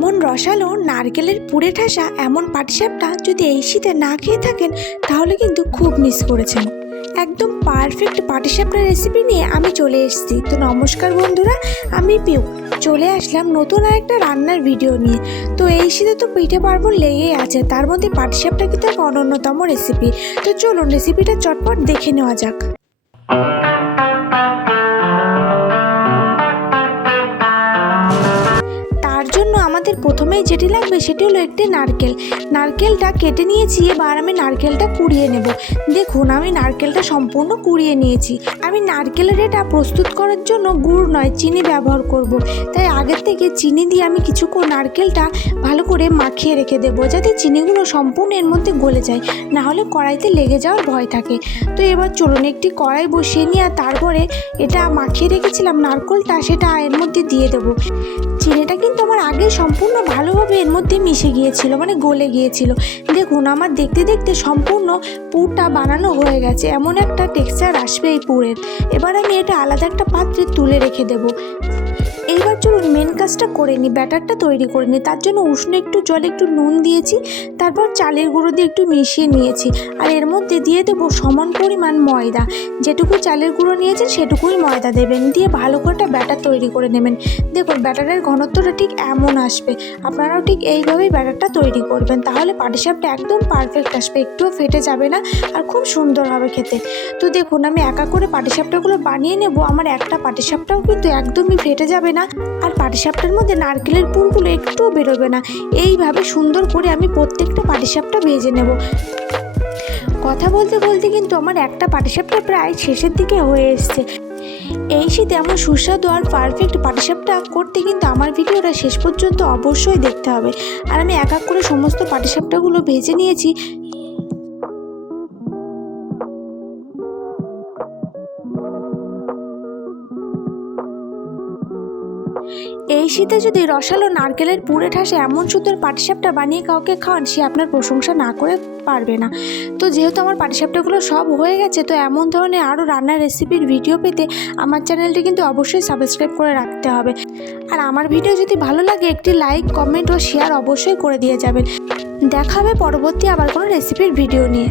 এমন রসালো নারকেলের পুরে ঠাসা এমন পাটিসাপটা যদি এই শীতে না খেয়ে থাকেন তাহলে কিন্তু খুব মিস করেছেন। একদম পারফেক্ট পাটিসাপটা রেসিপি নিয়ে আমি চলে এসেছি। তো নমস্কার বন্ধুরা, আমি পিউ চলে আসলাম নতুন আরেকটা রান্নার ভিডিও নিয়ে। তো এই শীতে তো পিঠে পার্বণ লেগেই আছে, তার মধ্যে পাটিসাপটা কিন্তু এক অনন্যতম রেসিপি। তো চলুন রেসিপিটা চটপট দেখে নেওয়া যাক। আমাদের প্রথমেই যেটি লাগবে সেটি হলো একটি নারকেলটা কেটে নিয়েছি। এবার আমি নারকেলটা কুড়িয়ে নেব। দেখুন আমি নারকেলটা সম্পূর্ণ কুড়িয়ে নিয়েছি। আমি নারকেলের এটা প্রস্তুত করার জন্য গুড় নয় চিনি ব্যবহার করব। তাই আগের থেকে চিনি দিয়ে আমি কিছুক্ষণ নারকেলটা ভালো করে মাখিয়ে রেখে দেবো, যাতে চিনিগুলো সম্পূর্ণ এর মধ্যে গলে যায়, না হলে কড়াইতে লেগে যাওয়ার ভয় থাকে। তো এবার চলুন একটি কড়াই বসিয়ে নিয়ে তারপরে এটা মাখিয়ে রেখেছিলাম নারকেলটা, সেটা এর মধ্যে দিয়ে দেবো। চিনিটা কিন্তু আমার আগে সম্পূর্ণ ভালোভাবে এর মধ্যে মিশে গিয়েছিল, মানে গলে গিয়েছিল। দেখুন আমার দেখতে দেখতে সম্পূর্ণ পুরটা বানানো হয়ে গেছে, এমন একটা টেক্সচার আসবে এই পুরের। এবার আমি এটা আলাদা একটা পাত্রে তুলে রেখে দেবো। এইবার চলুন মেন কাজটা করে নিই, ব্যাটারটা তৈরি করে নিই। তার জন্য উষ্ণ একটু জলে একটু নুন দিয়েছি, তারপর চালের গুঁড়ো দিয়ে একটু মিশিয়ে নিয়েছি। আর এর মধ্যে দিয়ে দেবো সমান পরিমাণ ময়দা। যেটুকু চালের গুঁড়ো নিয়েছেন সেটুকুই ময়দা দেবেন, দিয়ে ভালো করে একটা ব্যাটার তৈরি করে নেবেন। দেখুন ব্যাটারের ঘনত্বটা ঠিক এমন আসবে, আপনারাও ঠিক এইভাবেই ব্যাটারটা তৈরি করবেন, তাহলে পাটিসাপটা একদম পারফেক্ট আসবে, একটুও ফেটে যাবে না আর খুব সুন্দর হবে খেতে। তো দেখুন আমি একা করে পাটিসাপটাগুলো বানিয়ে নেব। আমার একটা পাটিসাপটাও কিন্তু একদমই ফেটে যাবে না, আর পাটিসাপটার মধ্যে নারকেলের পুরগুলো একটুও বেরোবে না। এইভাবে সুন্দর করে আমি প্রত্যেকটা পাটিসাপটা ভেজে নেব। কথা বলতে বলতে কিন্তু আমার একটা পাটিসাপটা প্রায় শেষের দিকে হয়ে এসছে। এই শীতে এমন সুস্বাদু আর পারফেক্ট পাটিসাপটা করতে কিন্তু আমার ভিডিওটা শেষ পর্যন্ত অবশ্যই দেখতে হবে। আর আমি এক এক করে সমস্ত পাটিসাপটাগুলো ভেজে নিয়েছি। এই শীতে যদি রসালো নারকেলের পুরে ঠাসে এমন সুন্দর পাটিসাপটা বানিয়ে কাউকে খাওয়ান, সে আপনার প্রশংসা না করে পারবে না। তো যেহেতু আমার পাটিসাপটাগুলো সব হয়ে গেছে, তো এমন ধরনের আরও রান্নার রেসিপির ভিডিও পেতে আমার চ্যানেলটি কিন্তু অবশ্যই সাবস্ক্রাইব করে রাখতে হবে। আর আমার ভিডিও যদি ভালো লাগে একটি লাইক কমেন্ট ও শেয়ার অবশ্যই করে দিয়ে যাবেন। দেখা হবে পরবর্তী আবার কোনো রেসিপির ভিডিও নিয়ে।